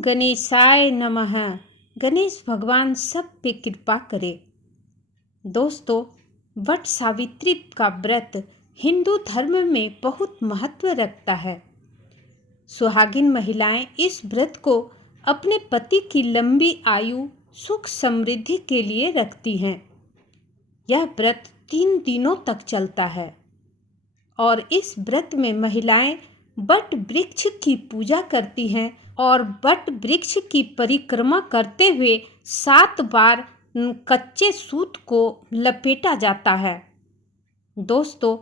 गणेशाय नमः। गणेश भगवान सब पे कृपा करे। दोस्तों, वट सावित्री का व्रत हिंदू धर्म में बहुत महत्व रखता है। सुहागिन महिलाएं इस व्रत को अपने पति की लंबी आयु, सुख समृद्धि के लिए रखती हैं। यह व्रत 3 दिनों तक चलता है और इस व्रत में महिलाएं वट वृक्ष की पूजा करती हैं और वट वृक्ष की परिक्रमा करते हुए 7 बार कच्चे सूत को लपेटा जाता है। दोस्तों,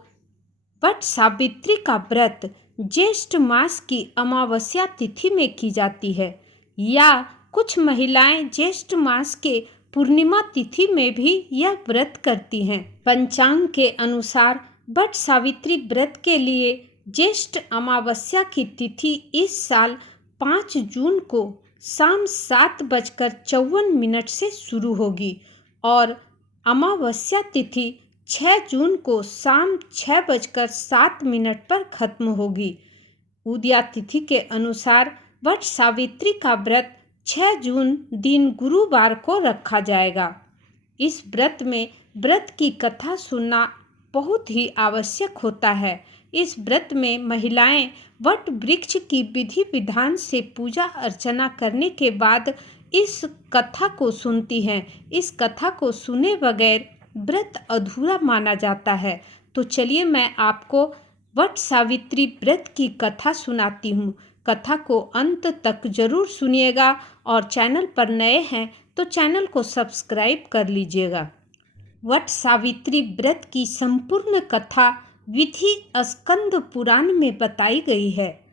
वट सावित्री का व्रत ज्येष्ठ मास की अमावस्या तिथि में की जाती है या कुछ महिलाएं ज्येष्ठ मास के पूर्णिमा तिथि में भी यह व्रत करती हैं। पंचांग के अनुसार वट सावित्री व्रत के लिए ज्येष्ठ अमावस्या की तिथि इस साल 5 जून को शाम 7:54 से शुरू होगी और अमावस्या तिथि 6 जून को शाम 6:07 पर खत्म होगी। उदया तिथि के अनुसार वट सावित्री का व्रत 6 जून दिन गुरुवार को रखा जाएगा। इस व्रत में व्रत की कथा सुनना बहुत ही आवश्यक होता है। इस व्रत में महिलाएं वट वृक्ष की विधि विधान से पूजा अर्चना करने के बाद इस कथा को सुनती हैं। इस कथा को सुने बगैर व्रत अधूरा माना जाता है। तो चलिए मैं आपको वट सावित्री व्रत की कथा सुनाती हूँ। कथा को अंत तक जरूर सुनिएगा और चैनल पर नए हैं तो चैनल को सब्सक्राइब कर लीजिएगा। वट सावित्री व्रत की संपूर्ण कथा विधि स्कंद पुराण में बताई गई है।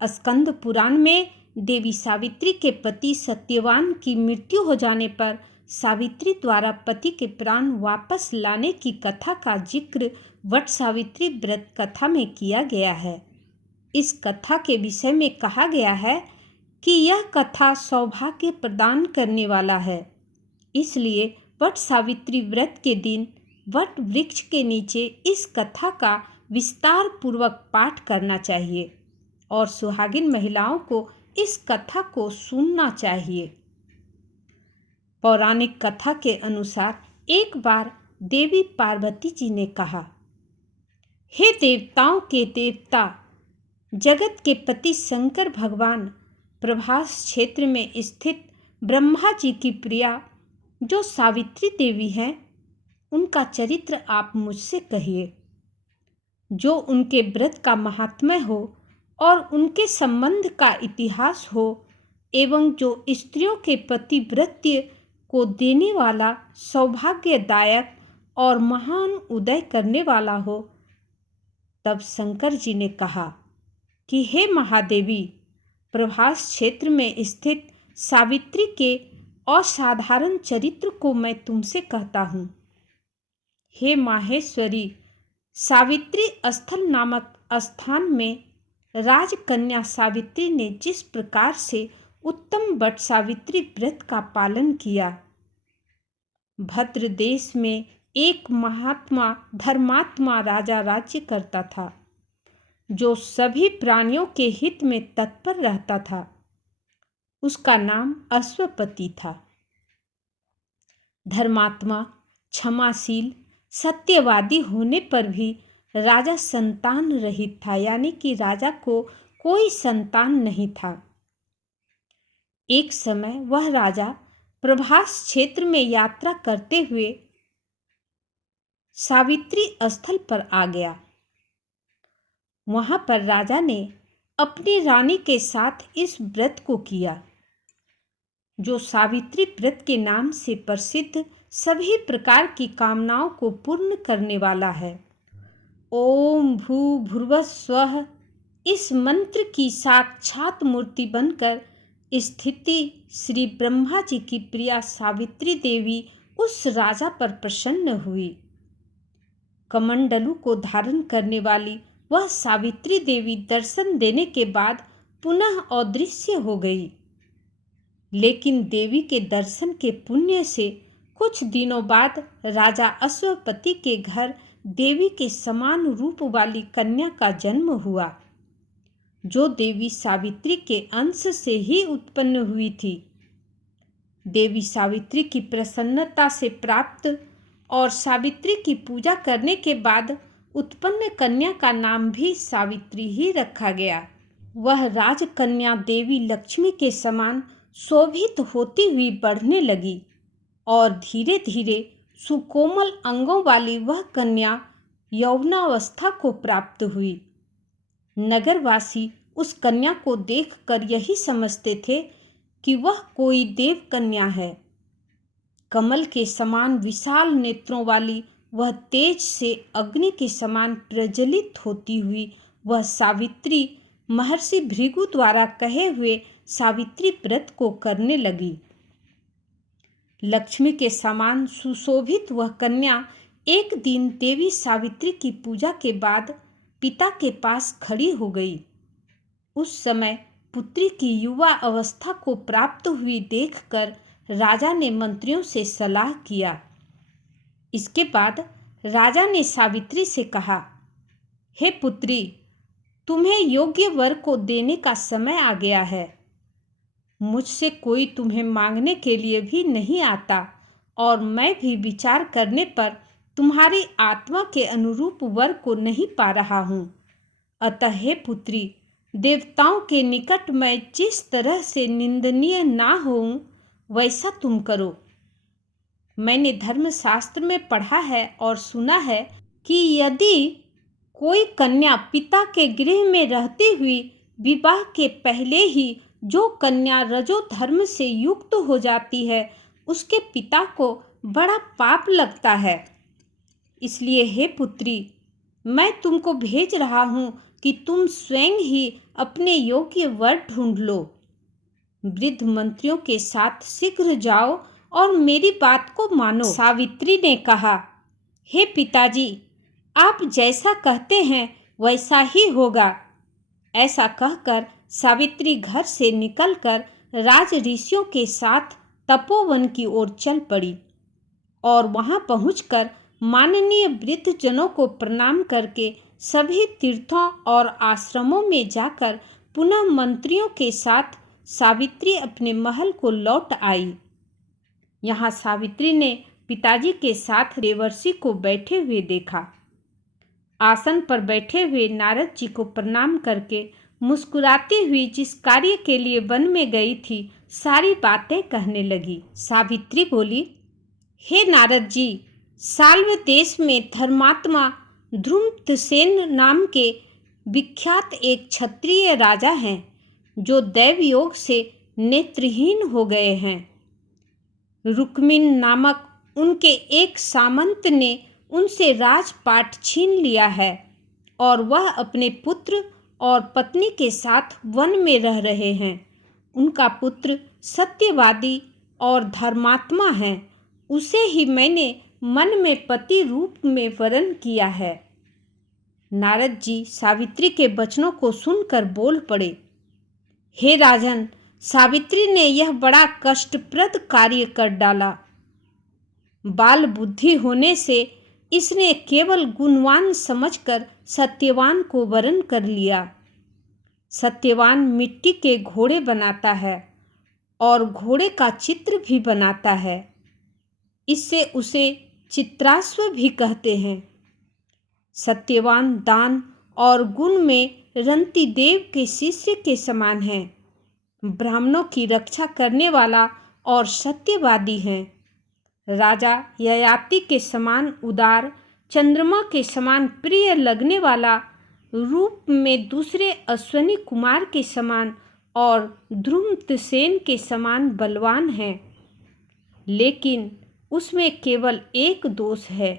स्कंद पुराण में देवी सावित्री के पति सत्यवान की मृत्यु हो जाने पर सावित्री द्वारा पति के प्राण वापस लाने की कथा का जिक्र वट सावित्री व्रत कथा में किया गया है। इस कथा के विषय में कहा गया है कि यह कथा सौभाग्य प्रदान करने वाला है, इसलिए वट सावित्री व्रत के दिन वट वृक्ष के नीचे इस कथा का विस्तार पूर्वक पाठ करना चाहिए और सुहागिन महिलाओं को इस कथा को सुनना चाहिए। पौराणिक कथा के अनुसार एक बार देवी पार्वती जी ने कहा, हे देवताओं के देवता, जगत के पति शंकर भगवान, प्रभास क्षेत्र में स्थित ब्रह्मा जी की प्रिया जो सावित्री देवी हैं, उनका चरित्र आप मुझसे कहिए। जो उनके व्रत का महात्म्य हो और उनके संबंध का इतिहास हो एवं जो स्त्रियों के पतिव्रत्य को देने वाला, सौभाग्यदायक और महान उदय करने वाला हो। तब शंकर जी ने कहा कि हे महादेवी, प्रभास क्षेत्र में स्थित सावित्री के असाधारण चरित्र को मैं तुमसे कहता हूँ। हे माहेश्वरी, सावित्री स्थल नामक स्थान में राजकन्या सावित्री ने जिस प्रकार से उत्तम वट सावित्री व्रत का पालन किया, भद्र देश में एक महात्मा धर्मात्मा राजा राज्य करता था, जो सभी प्राणियों के हित में तत्पर रहता था। उसका नाम अश्वपति था। धर्मात्मा, क्षमाशील, सत्यवादी होने पर भी राजा संतान रहित था, यानी कि राजा को कोई संतान नहीं था। एक समय वह राजा प्रभास क्षेत्र में यात्रा करते हुए सावित्री स्थल पर आ गया। वहां पर राजा ने अपनी रानी के साथ इस व्रत को किया, जो सावित्री व्रत के नाम से प्रसिद्ध सभी प्रकार की कामनाओं को पूर्ण करने वाला है। ओम भू भुर्वः स्वः इस मंत्र की साक्षात मूर्ति बनकर स्थिति श्री ब्रह्मा जी की प्रिया सावित्री देवी उस राजा पर प्रसन्न हुई। कमंडलू को धारण करने वाली वह सावित्री देवी दर्शन देने के बाद पुनः अदृश्य हो गई। लेकिन देवी के दर्शन के पुण्य से कुछ दिनों बाद राजा अश्वपति के घर देवी के समान रूप वाली कन्या का जन्म हुआ, जो देवी सावित्री के अंश से ही उत्पन्न हुई थी। देवी सावित्री की प्रसन्नता से प्राप्त और सावित्री की पूजा करने के बाद उत्पन्न कन्या का नाम भी सावित्री ही रखा गया। वह राजकन्या देवी लक्ष्मी के समान शोभित होती हुई बढ़ने लगी और धीरे धीरे सुकोमल अंगों वाली वह कन्या यौवनावस्था को प्राप्त हुई। नगरवासी उस कन्या को देखकर यही समझते थे कि वह कोई देव कन्या है। कमल के समान विशाल नेत्रों वाली वह तेज से अग्नि के समान प्रज्वलित होती हुई वह सावित्री महर्षि भृगु द्वारा कहे हुए सावित्री व्रत को करने लगी। लक्ष्मी के समान सुशोभित वह कन्या एक दिन देवी सावित्री की पूजा के बाद पिता के पास खड़ी हो गई। उस समय पुत्री की युवा अवस्था को प्राप्त हुई देखकर राजा ने मंत्रियों से सलाह किया। इसके बाद राजा ने सावित्री से कहा, हे पुत्री, तुम्हें योग्य वर को देने का समय आ गया है। मुझसे कोई तुम्हें मांगने के लिए भी नहीं आता और मैं भी विचार करने पर तुम्हारी आत्मा के अनुरूप वर को नहीं पा रहा हूँ। अतः हे पुत्री, देवताओं के निकट मैं जिस तरह से निंदनीय ना होऊं वैसा तुम करो। मैंने धर्मशास्त्र में पढ़ा है और सुना है कि यदि कोई कन्या पिता के गृह में रहती हुई विवाह के पहले ही जो कन्या रजो धर्म से युक्त हो जाती है उसके पिता को बड़ा पाप लगता है। इसलिए हे पुत्री, मैं तुमको भेज रहा हूँ कि तुम स्वयं ही अपने योग्य वर ढूंढ लो। वृद्ध मंत्रियों के साथ शीघ्र जाओ और मेरी बात को मानो। सावित्री ने कहा, हे पिताजी, आप जैसा कहते हैं वैसा ही होगा। ऐसा कहकर सावित्री घर से निकलकर राज ऋषियों के साथ तपोवन की ओर चल पड़ी और वहां पहुंचकर माननीय वृद्ध जनों को प्रणाम करके सभी तीर्थों और आश्रमों में जाकर पुनः मंत्रियों के साथ सावित्री अपने महल को लौट आई। यहाँ सावित्री ने पिताजी के साथ देवर्षि को बैठे हुए देखा। आसन पर बैठे हुए नारद जी को प्रणाम करके मुस्कुराती हुई जिस कार्य के लिए वन में गई थी सारी बातें कहने लगी। सावित्री बोली, हे नारद जी, साल्व देश में धर्मात्मा ध्रुमसेन नाम के विख्यात एक क्षत्रिय राजा हैं जो दैव योग से नेत्रहीन हो गए हैं। रुक्मिन नामक उनके एक सामंत ने उनसे राजपाट छीन लिया है और वह अपने पुत्र और पत्नी के साथ वन में रह रहे हैं। उनका पुत्र सत्यवादी और धर्मात्मा है। उसे ही मैंने मन में पति रूप में वरण किया है। नारद जी सावित्री के वचनों को सुनकर बोल पड़े, हे राजन, सावित्री ने यह बड़ा कष्टप्रद कार्य कर डाला। बाल बुद्धि होने से इसने केवल गुणवान समझकर सत्यवान को वरण कर लिया। सत्यवान मिट्टी के घोड़े बनाता है और घोड़े का चित्र भी बनाता है। इससे उसे चित्राश्व भी कहते हैं। सत्यवान दान और गुण में रंती देव के शिष्य के समान है। ब्राह्मणों की रक्षा करने वाला और सत्यवादी है। राजा ययाति के समान उदार, चंद्रमा के समान प्रिय लगने वाला, रूप में दूसरे अश्वनी कुमार के समान और ध्रुमसेन के समान बलवान है। लेकिन उसमें केवल एक दोष है,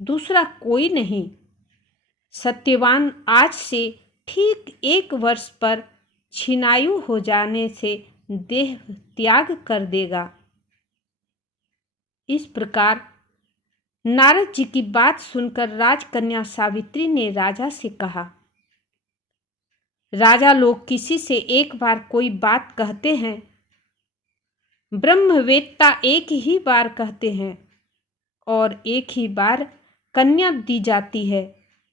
दूसरा कोई नहीं। सत्यवान आज से ठीक 1 वर्ष पर क्षीणायु हो जाने से देह त्याग कर देगा। इस प्रकार नारद जी की बात सुनकर राजकन्या सावित्री ने राजा से कहा, राजा लोग किसी से एक बार कोई बात कहते हैं, ब्रह्मवेत्ता एक ही बार कहते हैं और एक ही बार कन्या दी जाती है।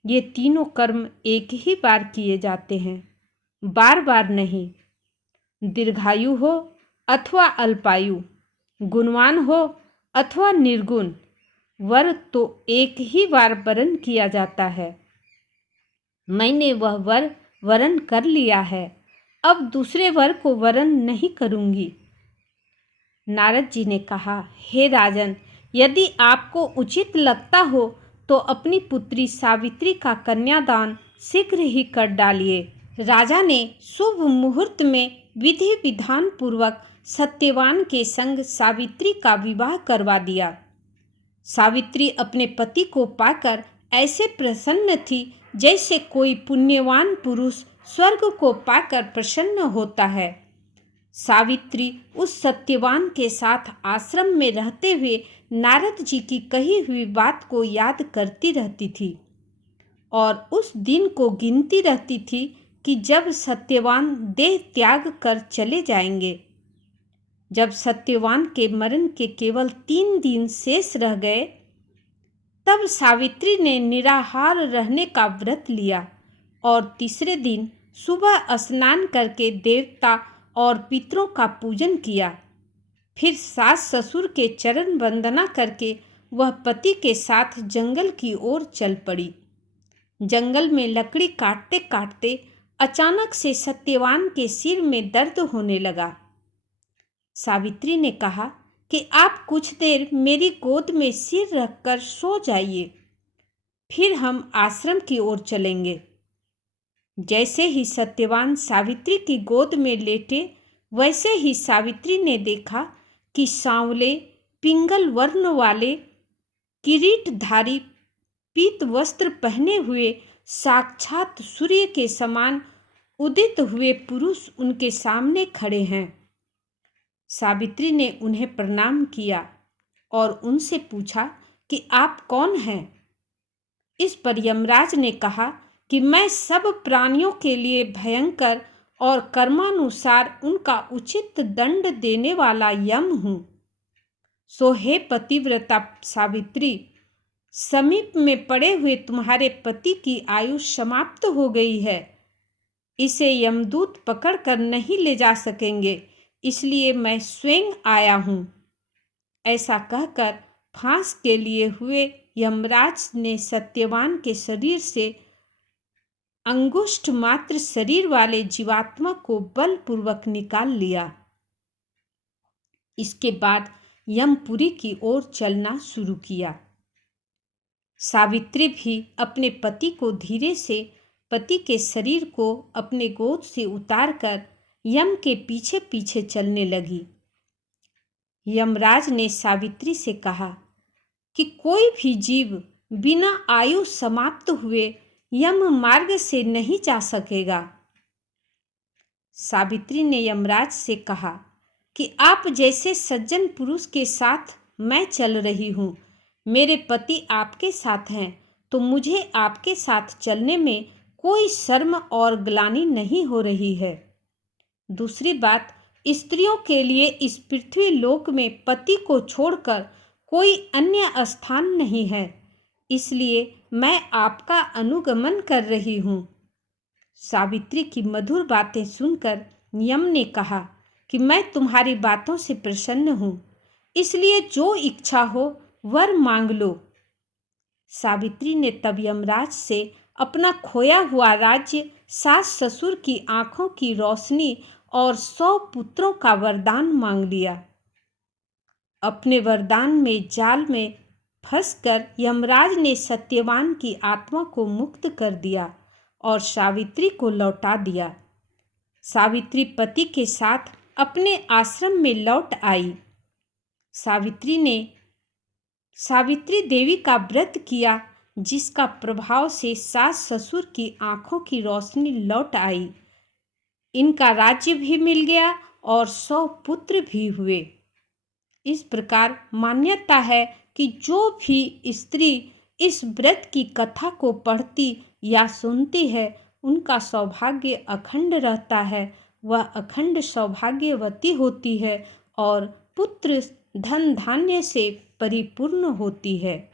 ये तीनों कर्म एक ही बार किए जाते हैं। बार बार नहीं। दीर्घायु हो अथवा अल्पायु, गुणवान हो अथवा निर्गुण, वर तो एक ही बार वरण किया जाता है। मैंने वह वर वरण कर लिया है, अब दूसरे वर को वरण नहीं करूंगी। नारद जी ने कहा, हे राजन, यदि आपको उचित लगता हो तो अपनी पुत्री सावित्री का कन्यादान शीघ्र ही कर डालिए। राजा ने शुभ मुहूर्त में विधि विधान पूर्वक सत्यवान के संग सावित्री का विवाह करवा दिया। सावित्री अपने पति को पाकर ऐसे प्रसन्न थी जैसे कोई पुण्यवान पुरुष स्वर्ग को पाकर प्रसन्न होता है। सावित्री उस सत्यवान के साथ आश्रम में रहते हुए नारद जी की कही हुई बात को याद करती रहती थी और उस दिन को गिनती रहती थी कि जब सत्यवान देह त्याग कर चले जाएंगे। जब सत्यवान के मरण के केवल 3 दिन शेष रह गए, तब सावित्री ने निराहार रहने का व्रत लिया और तीसरे दिन सुबह स्नान करके देवता और पितरों का पूजन किया। फिर सास ससुर के चरण वंदना करके वह पति के साथ जंगल की ओर चल पड़ी। जंगल में लकड़ी काटते काटते अचानक से सत्यवान के सिर में दर्द होने लगा। सावित्री ने कहा कि आप कुछ देर मेरी गोद में सिर रखकर सो जाइए, फिर हम आश्रम की ओर चलेंगे। जैसे ही सत्यवान सावित्री की गोद में लेटे, वैसे ही सावित्री ने देखा कि सांवले पिंगल वर्ण वाले किरीटधारी पीत वस्त्र पहने हुए साक्षात सूर्य के समान उदित हुए पुरुष उनके सामने खड़े हैं। सावित्री ने उन्हें प्रणाम किया और उनसे पूछा कि आप कौन हैं। इस पर यमराज ने कहा कि मैं सब प्राणियों के लिए भयंकर और कर्मानुसार उनका उचित दंड देने वाला यम हूँ। सो हे पतिव्रता सावित्री, समीप में पड़े हुए तुम्हारे पति की आयु समाप्त हो गई है। इसे यमदूत पकड़कर नहीं ले जा सकेंगे, इसलिए मैं स्वयं आया हूँ। ऐसा कहकर फांस के लिए हुए यमराज ने सत्यवान के शरीर से अंगुष्ठ मात्र शरीर वाले जीवात्मा को बलपूर्वक निकाल लिया। इसके बाद यमपुरी की ओर चलना शुरू किया। सावित्री भी अपने पति को धीरे से पति के शरीर को अपने गोद से उतारकर यम के पीछे पीछे चलने लगी। यमराज ने सावित्री से कहा कि कोई भी जीव बिना आयु समाप्त हुए यम मार्ग से नहीं जा सकेगा। सावित्री ने यमराज से कहा कि आप जैसे सज्जन पुरुष के साथ मैं चल रही हूँ, मेरे पति आपके साथ हैं, तो मुझे आपके साथ चलने में कोई शर्म और ग्लानि नहीं हो रही है। दूसरी बात, स्त्रियों के लिए इस पृथ्वी लोक में पति को छोड़कर कोई अन्य स्थान नहीं है, इसलिए मैं आपका अनुगमन कर रही हूँ। सावित्री की मधुर बातें सुनकर यम ने कहा कि मैं तुम्हारी बातों से प्रसन्न हूँ, इसलिए जो इच्छा हो वर मांग लो। सावित्री ने तब यमराज से अपना खोया हुआ राज्य, सास ससुर की आंखों की रोशनी और 100 पुत्रों का वरदान मांग लिया। अपने वरदान में जाल में फंसकर यमराज ने सत्यवान की आत्मा को मुक्त कर दिया और सावित्री को लौटा दिया। सावित्री पति के साथ अपने आश्रम में लौट आई। सावित्री देवी का व्रत किया, जिसका प्रभाव से सास ससुर की आंखों की रोशनी लौट आई। इनका राज्य भी मिल गया और 100 पुत्र भी हुए। इस प्रकार मान्यता है कि जो भी स्त्री इस व्रत की कथा को पढ़ती या सुनती है, उनका सौभाग्य अखंड रहता है, वह अखंड सौभाग्यवती होती है और पुत्र धन धान्य से परिपूर्ण होती है।